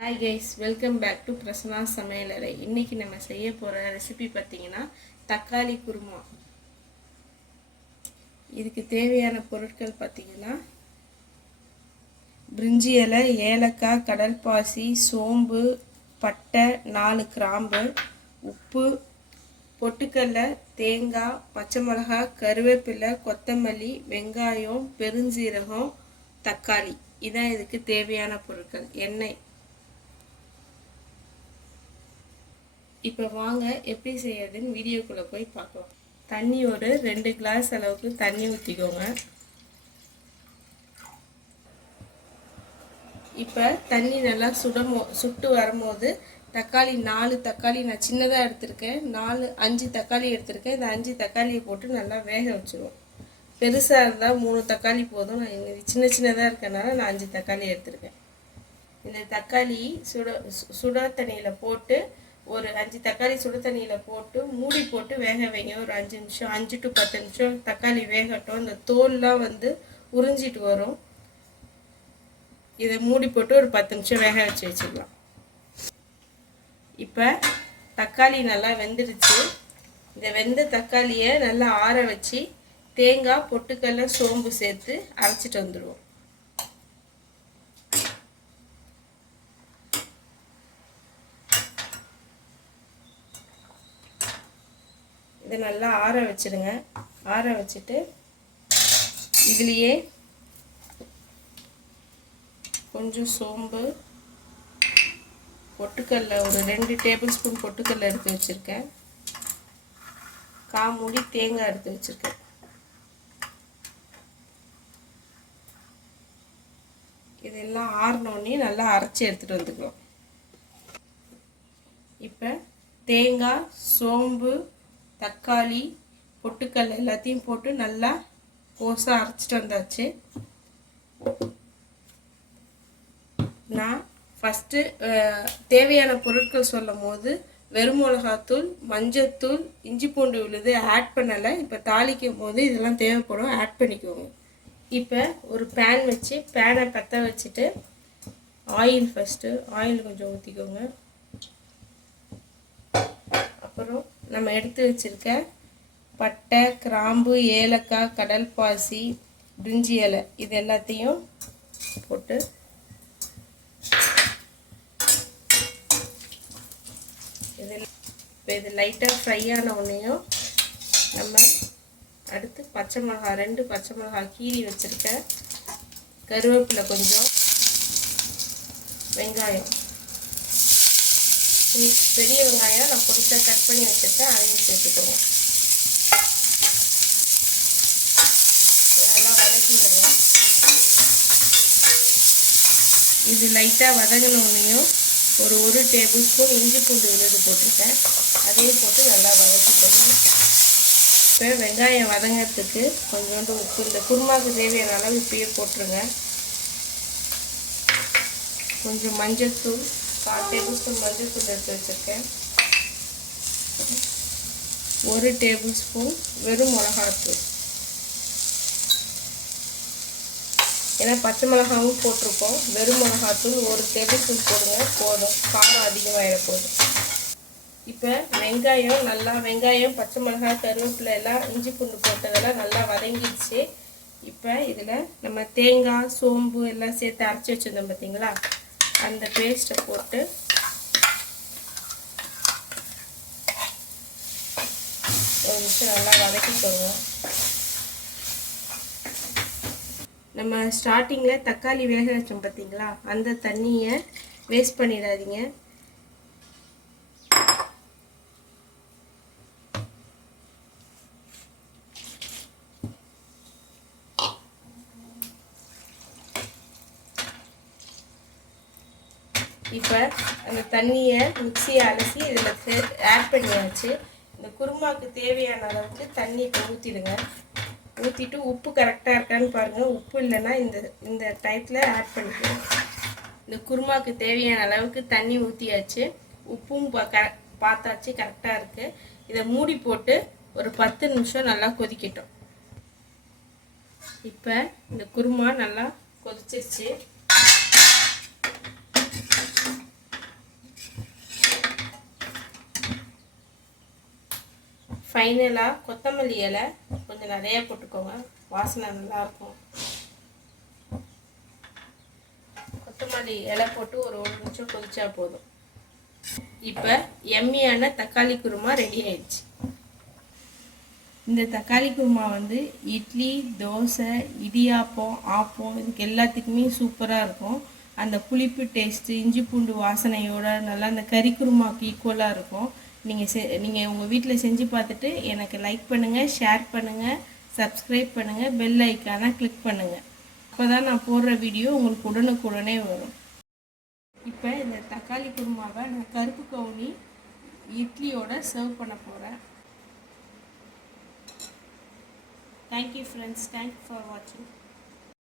Hi guys, welcome back to Prasanna சமையலறை. இன்றைக்கி நம்ம செய்ய போகிற ரெசிபி பார்த்திங்கன்னா தக்காளி குருமா. இதுக்கு தேவையான பொருட்கள் பார்த்திங்கன்னா பிரிஞ்சி இலை, ஏலக்காய், கடல்பாசி, சோம்பு, பட்டை, 4 கிராம்பு, உப்பு, பொட்டுக்கடலை, தேங்காய், பச்சை மிளகாய், கருவேப்பிலை, கொத்தமல்லி, வெங்காயம், பெருஞ்சீரகம், தக்காளி. இதான் இதுக்கு தேவையான பொருட்கள். எண்ணெய். இப்போ வாங்க எப்படி செய்யறதுன்னு வீடியோக்குள்ளே போய் பார்க்கலாம். தண்ணி ஒரு 2 கிளாஸ் அளவுக்கு தண்ணி ஊற்றிக்கோங்க. இப்போ தண்ணி நல்லா சுட்டு வரும்போது தக்காளி 4 தக்காளி நான் சின்னதாக எடுத்திருக்கேன். 5 தக்காளி எடுத்திருக்கேன். இந்த 5 தக்காளியை போட்டு நல்லா வேக வச்சுருவோம். பெருசாக இருந்தால் 3 தக்காளி போதும். நான் சின்னதாக இருக்கனால நான் 5 தக்காளி எடுத்திருக்கேன். இந்த தக்காளி சுட தண்ணியில் போட்டு ஒரு 5 தக்காளி சுடு தண்ணியில் போட்டு மூடி போட்டு வேக வைங்க. ஒரு 5 நிமிஷம், 5 to 10 நிமிஷம் தக்காளி வேகட்டும். இந்த தோல்லாம் உறிஞ்சிட்டு வரும். இதை மூடி போட்டு ஒரு 10 நிமிஷம் வேக வச்சுக்கலாம். இப்போ தக்காளி நல்லா வெந்துடுச்சு. இந்த வெந்த தக்காளியை நல்லா ஆற வச்சு தேங்காய், பொட்டுக்கடலை, சோம்பு சேர்த்து அரைச்சிட்டு வந்துடுவோம். இதை நல்லா ஆற வச்சுருங்க. ஆற வச்சுட்டு இதுலேயே கொஞ்சம் சோம்பு, பொட்டுக்கடலை ஒரு 2 டேபிள் ஸ்பூன் பொட்டுக்கடலை எடுத்து வச்சுருக்கேன். 1/4 மூடி தேங்காய் எடுத்து வச்சுருக்கேன். இதெல்லாம் ஆறினோடனே நல்லா அரைச்சி எடுத்துகிட்டு வந்துக்கலாம். இப்போ தேங்காய், சோம்பு, தக்காளி, பொட்டுக்கடலை எல்லாத்தையும் போட்டு நல்லா கோஸாக அரைச்சிட்டு வந்தாச்சு. நான் ஃபஸ்ட்டு தேவையான பொருட்கள் சொல்லும் போது வெறும் மிளகாத்தூள், மஞ்சத்தூள், இஞ்சி பூண்டு விழுது ஆட் பண்ணலை. இப்போ தாளிக்கும் போது இதெல்லாம் தேவைப்படும், ஆட் பண்ணிக்கோங்க. இப்போ ஒரு பேன் வச்சு பேனை பற்ற வச்சுட்டு ஆயில் கொஞ்சம் ஊற்றிக்கோங்க. அப்புறம் நம்ம எடுத்து வச்சுருக்க பட்டை, கிராம்பு, ஏலக்காய், கடல்பாசி, பிரிஞ்சி இலை இது எல்லாத்தையும் போட்டு இது லைட்டாக ஃப்ரை ஆன உடனேயும் நம்ம அடுத்து பச்சை மிளகாய் 2 பச்சை மிளகாய் கீறி வச்சுருக்கேன், கருவேப்பிலை கொஞ்சம், வெங்காயம், பெரிய வெங்காயம் நான் பொடிசாக கட் பண்ணி வச்சுருக்கேன், அதையும் சேர்த்துக்கோங்க. நல்லா வதக்கிடுங்க. இது லைட்டாக வதங்கினோடனையும் ஒரு டேபிள் ஸ்பூன் இஞ்சி பூண்டு விழுது போட்டிருக்கேன், அதையும் போட்டு நல்லா வதக்கிக்கோங்க. இப்போ வெங்காயம் வதங்கிறதுக்கு கொஞ்சோண்டு உப்பு, இந்த குருமாவுக்கு தேவையான அளவு இப்பயே போட்டுருங்க. கொஞ்சம் மஞ்சத்தூள், 1/4 டேபிள் ஸ்பூன் மஞ்சத்தூள் எடுத்து வச்சுருக்கேன். 1 டேபிள் ஸ்பூன் வெறும் மிளகாத்தூள். ஏன்னா பச்சை மிளகாவும் போட்டிருக்கோம். வெறும் மிளகாத்தூள் 1 டேபிள் ஸ்பூன் போடுங்க, போதும். காரம் அதிகமாகிட போதும். இப்போ வெங்காயம், பச்சை மிளகாய், கருவேப்பிலை எல்லாம் இஞ்சி பூண்டு போட்டதெல்லாம் நல்லா வதங்கிடுச்சு. இப்போ இதில் நம்ம தேங்காய், சோம்பு எல்லாம் சேர்த்து அரைச்சி வச்சுருந்தோம் பார்த்தீங்களா, அந்த பேஸ்ட்டை போட்டு ஒரு நிமிஷம் நல்லா வதக்கிக்கோங்க. நம்ம ஸ்டார்டிங்கில் தக்காளி வேக வச்சோம் பார்த்தீங்களா, அந்த தண்ணியை வேஸ்ட் பண்ணிடாதீங்க. இப்போ அந்த தண்ணியை மிக்சியை அலசி இதில் ஆட் பண்ணியாச்சு. இந்த குருமாவுக்கு தேவையான அளவுக்கு தண்ணி இப்போ ஊற்றிடுங்க. ஊற்றிட்டு உப்பு கரெக்டாக இருக்கான்னு பாருங்கள். உப்பு இல்லைன்னா இந்த டைத்தில் ஆட் பண்ணிக்கணும். இந்த குருமாவுக்கு தேவையான அளவுக்கு தண்ணி ஊற்றியாச்சு. உப்பும் பார்த்தாச்சு, கரெக்டாக இருக்குது. இதை மூடி போட்டு ஒரு 10 நிமிஷம் நல்லா கொதிக்கட்டும். இப்போ இந்த குருமா நல்லா கொதிச்சிருச்சு. ஃபைனலாக கொத்தமல்லி இலை கொஞ்சம் நிறையா போட்டுக்கோங்க, வாசனை நல்லாயிருக்கும். கொத்தமல்லி இலை போட்டு ஒரு 1 நிமிஷம் கொதிச்சா போதும். இப்போ எம்மியான தக்காளி குருமா ரெடி ஆயிடுச்சு. இந்த தக்காளி குருமா வந்து இட்லி, தோசை, இடியாப்பம், ஆப்பம் இதுக்கு எல்லாத்துக்குமே சூப்பராக இருக்கும். அந்த புளிப்பு டேஸ்ட்டு, இஞ்சி பூண்டு வாசனையோட நல்லா அந்த கறி குருமாவுக்கு ஈக்குவலாக இருக்கும். நீங்கள் உங்கள் வீட்டில் செஞ்சு பார்த்துட்டு எனக்கு லைக் பண்ணுங்கள், ஷேர் பண்ணுங்கள், சப்ஸ்கிரைப் பண்ணுங்கள், பெல் ஐக்கானை கிளிக் பண்ணுங்கள். அப்போ தான் நான் போடுற வீடியோ உங்களுக்கு உடனுக்குடனே வரும். இப்போ இந்த தக்காளி குருமாவை நான் கருப்பு கவுனி இட்லியோட சர்வ் பண்ண போகிறேன். Thank you friends, thank you for watching.